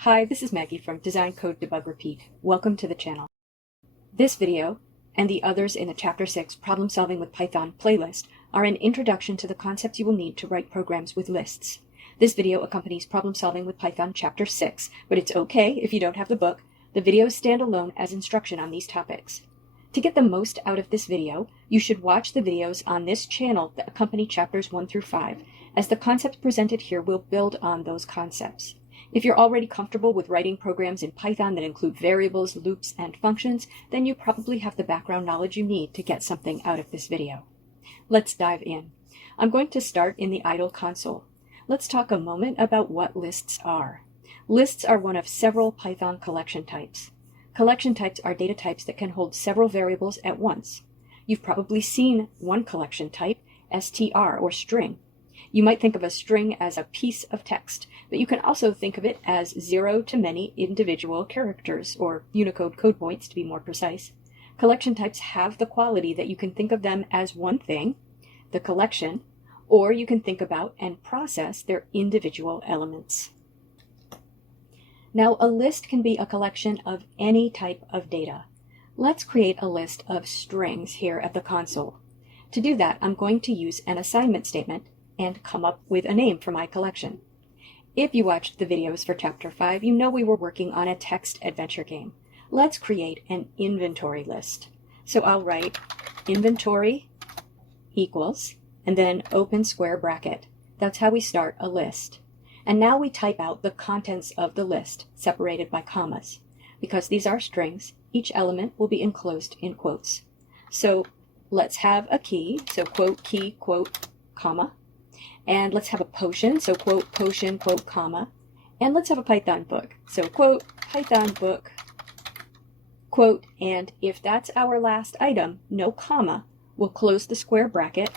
Hi, this is Maggie from Design Code Debug Repeat. Welcome to the channel. This video, and the others in the Chapter 6 Problem Solving with Python playlist, are an introduction to the concepts you will need to write programs with lists. This video accompanies Problem Solving with Python Chapter 6, but it's okay if you don't have the book. The videos stand alone as instruction on these topics. To get the most out of this video, you should watch the videos on this channel that accompany Chapters 1 through 5, as the concepts presented here will build on those concepts. If you're already comfortable with writing programs in Python that include variables, loops, and functions, then you probably have the background knowledge you need to get something out of this video. Let's dive in. I'm going to start in the idle console. Let's talk a moment about what lists are. Lists are one of several Python collection types. Collection types are data types that can hold several variables at once. You've probably seen one collection type, str or string. You might think of a string as a piece of text, but you can also think of it as 0 to many individual characters, or Unicode code points to be more precise. Collection types have the quality that you can think of them as one thing, the collection, or you can think about and process their individual elements. Now, a list can be a collection of any type of data. Let's create a list of strings here at the console. To do that, I'm going to use an assignment statement and come up with a name for my collection. If you watched the videos for Chapter 5, you know we were working on a text adventure game. Let's create an inventory list. So I'll write inventory equals, and then open square bracket. That's how we start a list. And now we type out the contents of the list, separated by commas. Because these are strings, each element will be enclosed in quotes. So let's have a key, so quote, key, quote, comma. And let's have a potion, so quote, potion, quote, comma. And let's have a Python book, so quote, Python book, quote, and if that's our last item, no comma, we'll close the square bracket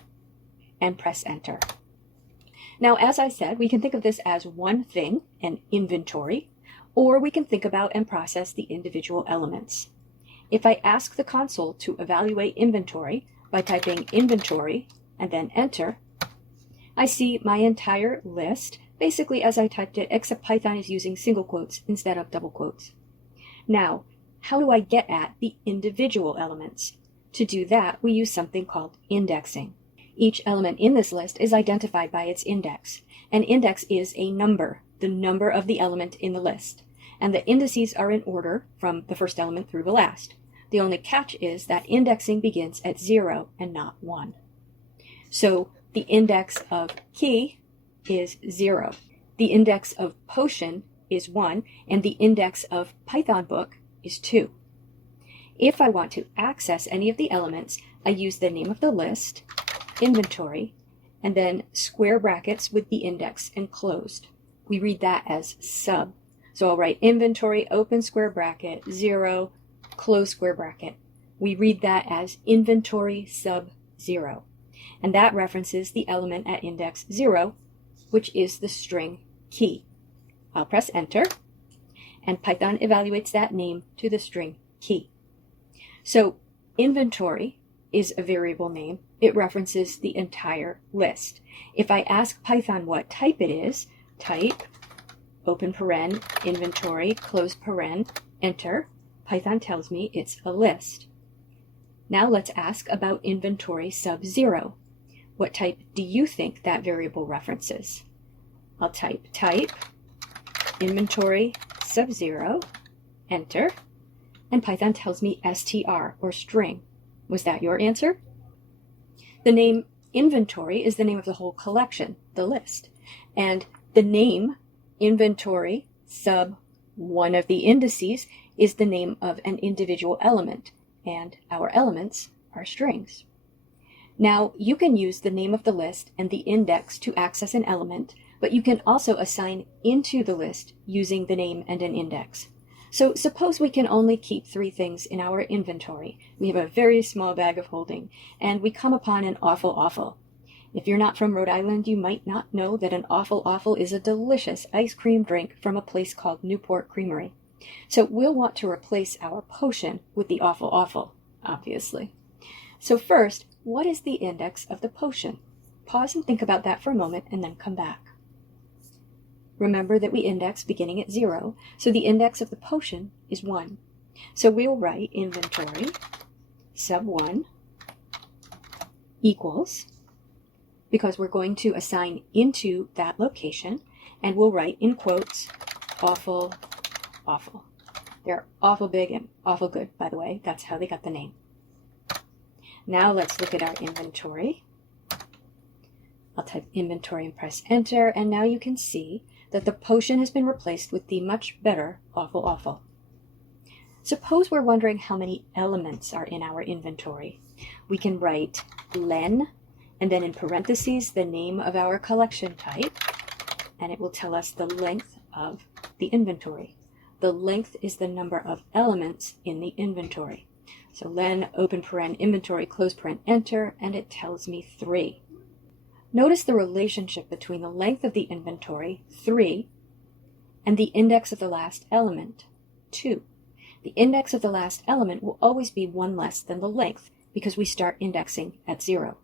and press enter. Now, as I said, we can think of this as one thing, an inventory, or we can think about and process the individual elements. If I ask the console to evaluate inventory by typing inventory and then enter, I see my entire list, basically as I typed it, except Python is using single quotes instead of double quotes. Now, how do I get at the individual elements? To do that, we use something called indexing. Each element in this list is identified by its index. An index is a number, the number of the element in the list. And the indices are in order from the first element through the last. The only catch is that indexing begins at 0 and not 1. So the index of key is 0. The index of potion is 1, and the index of Python book is 2. If I want to access any of the elements, I use the name of the list, inventory, and then square brackets with the index enclosed. We read that as sub. So I'll write inventory, open square bracket, 0, close square bracket. We read that as inventory sub 0. And that references the element at index 0, which is the string key. I'll press enter, and Python evaluates that name to the string key. So inventory is a variable name. It references the entire list. If I ask Python what type it is, type, open paren, inventory, close paren, enter, Python tells me it's a list. Now let's ask about inventory sub 0. What type do you think that variable references? I'll type inventory sub 0, enter, and Python tells me str, or string. Was that your answer? The name inventory is the name of the whole collection, the list. And the name inventory sub one of the indices is the name of an individual element, and our elements are strings. Now, you can use the name of the list and the index to access an element, but you can also assign into the list using the name and an index. So suppose we can only keep 3 things in our inventory. We have a very small bag of holding, and we come upon an awful. If you're not from Rhode Island, you might not know that an awful is a delicious ice cream drink from a place called Newport Creamery. So we'll want to replace our potion with the awful, obviously. So first, what is the index of the potion? Pause and think about that for a moment and then come back. remember that we index beginning at 0, so the index of the potion is 1. So we'll write inventory sub1 equals, because we're going to assign into that location, and we'll write in quotes, awful, awful. They're awful big and awful good, by the way. That's how they got the name. Now let's look at our inventory. I'll type inventory and press enter, and now you can see that the potion has been replaced with the much better awful, awful. Suppose we're wondering how many elements are in our inventory. We can write len, and then in parentheses, the name of our collection type, and it will tell us the length of the inventory. The length is the number of elements in the inventory. So len, open paren, inventory, close paren, enter, and it tells me 3. Notice the relationship between the length of the inventory, 3, and the index of the last element, 2. The index of the last element will always be 1 less than the length because we start indexing at 0.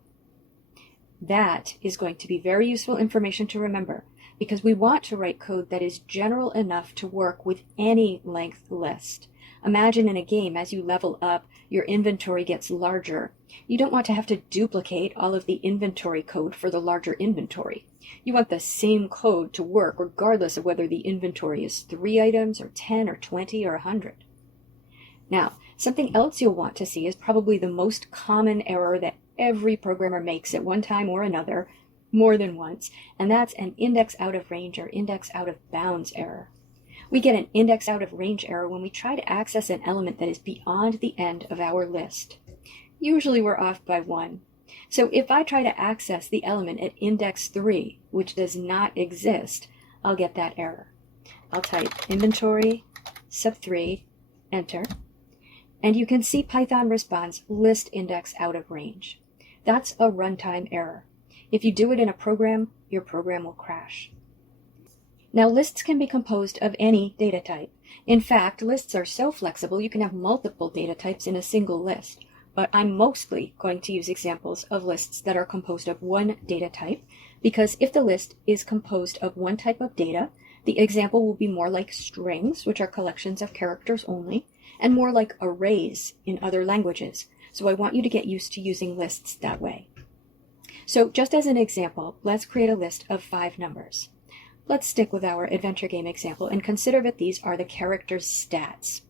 That is going to be very useful information to remember because we want to write code that is general enough to work with any length list. Imagine in a game, as you level up, your inventory gets larger. You don't want to have to duplicate all of the inventory code for the larger inventory. You want the same code to work regardless of whether the inventory is 3 items or 10 or 20 or 100. Now, something else you'll want to see is probably the most common error that every programmer makes at one time or another, more than once, and that's an index out of range or index out of bounds error. We get an index out of range error when we try to access an element that is beyond the end of our list. Usually we're off by 1. So if I try to access the element at index 3, which does not exist, I'll get that error. I'll type inventory sub 3, enter, and you can see Python responds list index out of range. That's a runtime error. If you do it in a program, your program will crash. Now, lists can be composed of any data type. In fact, lists are so flexible you can have multiple data types in a single list. But I'm mostly going to use examples of lists that are composed of one data type, because if the list is composed of one type of data, the example will be more like strings, which are collections of characters only, and more like arrays in other languages. So I want you to get used to using lists that way. So just as an example, let's create a list of 5 numbers. Let's stick with our adventure game example and consider that these are the characters' stats.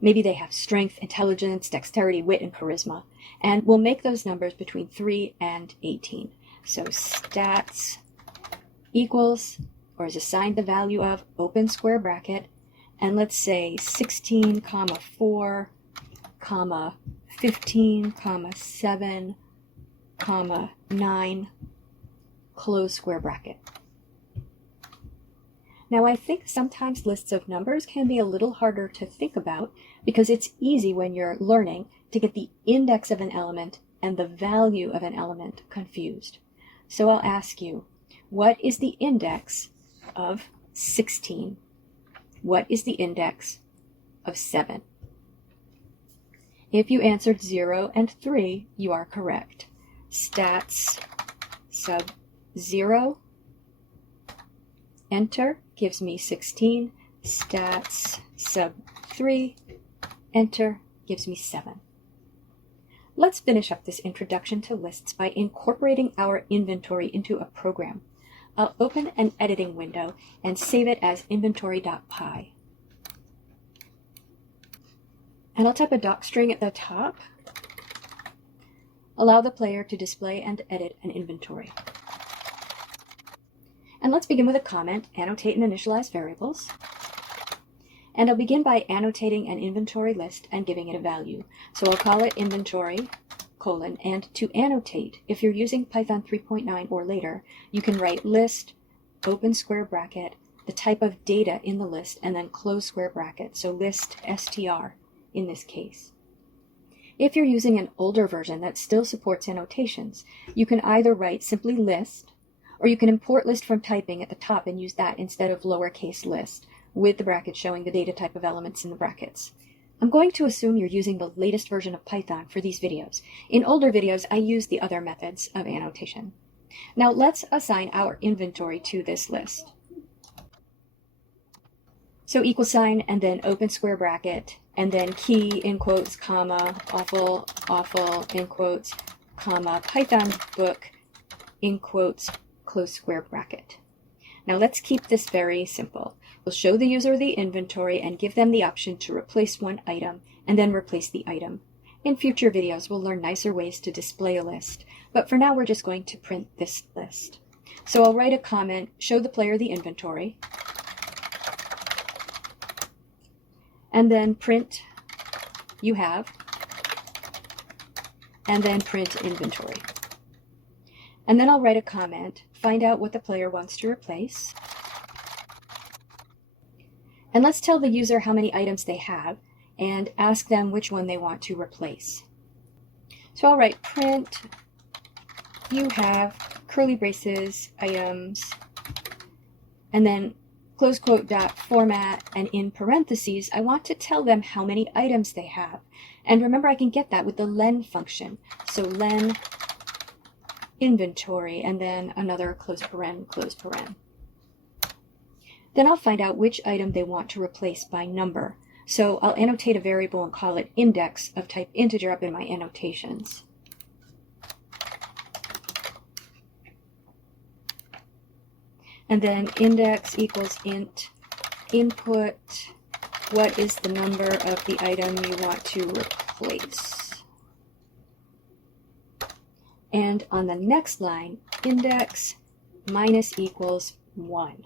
Maybe they have strength, intelligence, dexterity, wit, and charisma, and we'll make those numbers between 3 and 18. So stats equals, or is assigned the value of, open square bracket, and let's say 16, 4, 15, 7, 9, close square bracket. Now, I think sometimes lists of numbers can be a little harder to think about because it's easy when you're learning to get the index of an element and the value of an element confused. So I'll ask you, what is the index of 16? What is the index of 7? If you answered 0 and 3, you are correct. Stats sub 0, enter, gives me 16. Stats sub 3, enter, gives me 7. Let's finish up this introduction to lists by incorporating our inventory into a program. I'll open an editing window and save it as inventory.py. And I'll type a doc string at the top. Allow the player to display and edit an inventory. And let's begin with a comment, annotate and initialize variables. And I'll begin by annotating an inventory list and giving it a value. So I'll call it inventory, and to annotate, if you're using Python 3.9 or later, you can write list, open square bracket, the type of data in the list, and then close square bracket, so list str in this case. If you're using an older version that still supports annotations, you can either write simply list, or you can import list from typing at the top and use that instead of lowercase list, with the brackets showing the data type of elements in the brackets. I'm going to assume you're using the latest version of Python for these videos. In older videos, I used the other methods of annotation. Now let's assign our inventory to this list. So equal sign and then open square bracket and then key in quotes, comma, awful, in quotes, comma, Python book in quotes, close square bracket. Now let's keep this very simple. We'll show the user the inventory and give them the option to replace one item and then replace the item. In future videos, we'll learn nicer ways to display a list, but for now we're just going to print this list. So I'll write a comment, show the player the inventory, and then print you have, and then print inventory. And then I'll write a comment, find out what the player wants to replace, and let's tell the user how many items they have and ask them which one they want to replace. So I'll write print you have curly braces items, and then close quote dot format, and in parentheses I want to tell them how many items they have. And remember, I can get that with the len function. So len inventory and then another close paren, close paren. Then I'll find out which item they want to replace by number. So I'll annotate a variable and call it index of type integer up in my annotations. And then index equals int input, what is the number of the item you want to replace? And on the next line, index minus equals 1.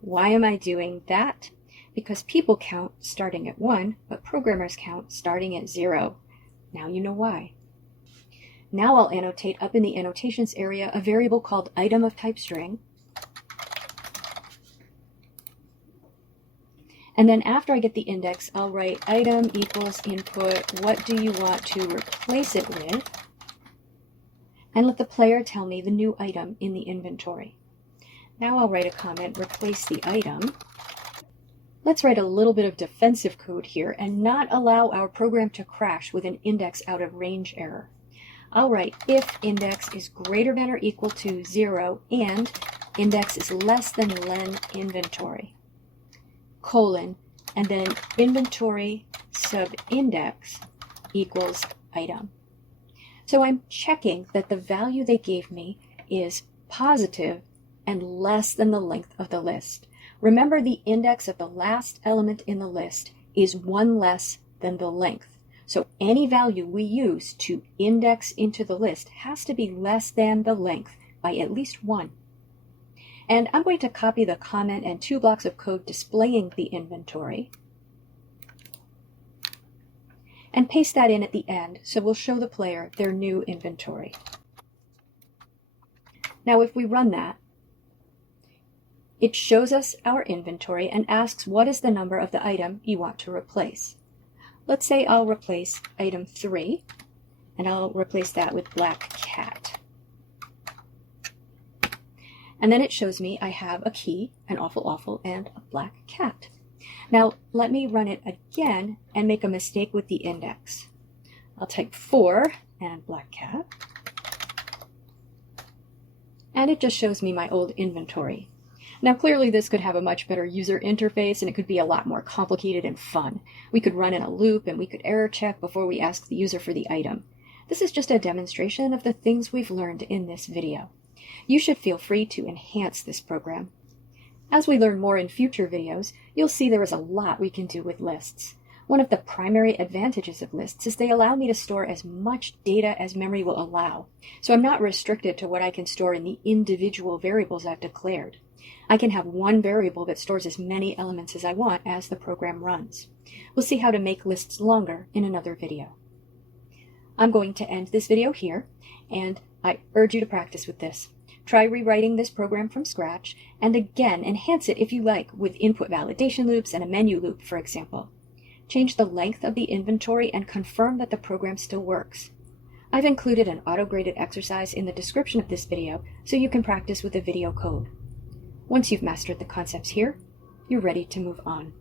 Why am I doing that? Because people count starting at 1, but programmers count starting at 0. Now you know why. Now I'll annotate up in the annotations area a variable called item of type string. And then after I get the index, I'll write item equals input, what do you want to replace it with? And let the player tell me the new item in the inventory. Now I'll write a comment, replace the item. Let's write a little bit of defensive code here and not allow our program to crash with an index out of range error. I'll write if index is greater than or equal to 0 and index is less than len inventory, colon, and then inventory sub index equals item. So I'm checking that the value they gave me is positive and less than the length of the list. Remember, the index of the last element in the list is 1 less than the length. So any value we use to index into the list has to be less than the length by at least 1. And I'm going to copy the comment and 2 blocks of code displaying the inventory and paste that in at the end, so we'll show the player their new inventory. Now if we run that, it shows us our inventory and asks what is the number of the item you want to replace. Let's say I'll replace item 3, and I'll replace that with black cat. And then it shows me I have a key, an awful, and a black cat. Now let me run it again and make a mistake with the index. I'll type 4 and black cat. And it just shows me my old inventory. Now clearly this could have a much better user interface and it could be a lot more complicated and fun. We could run in a loop and we could error check before we ask the user for the item. This is just a demonstration of the things we've learned in this video. You should feel free to enhance this program. As we learn more in future videos, you'll see there is a lot we can do with lists. One of the primary advantages of lists is they allow me to store as much data as memory will allow, so I'm not restricted to what I can store in the individual variables I've declared. I can have one variable that stores as many elements as I want as the program runs. We'll see how to make lists longer in another video. I'm going to end this video here, and I urge you to practice with this. Try rewriting this program from scratch, and again, enhance it if you like with input validation loops and a menu loop, for example. Change the length of the inventory and confirm that the program still works. I've included an auto-graded exercise in the description of this video so you can practice with the video code. Once you've mastered the concepts here, you're ready to move on.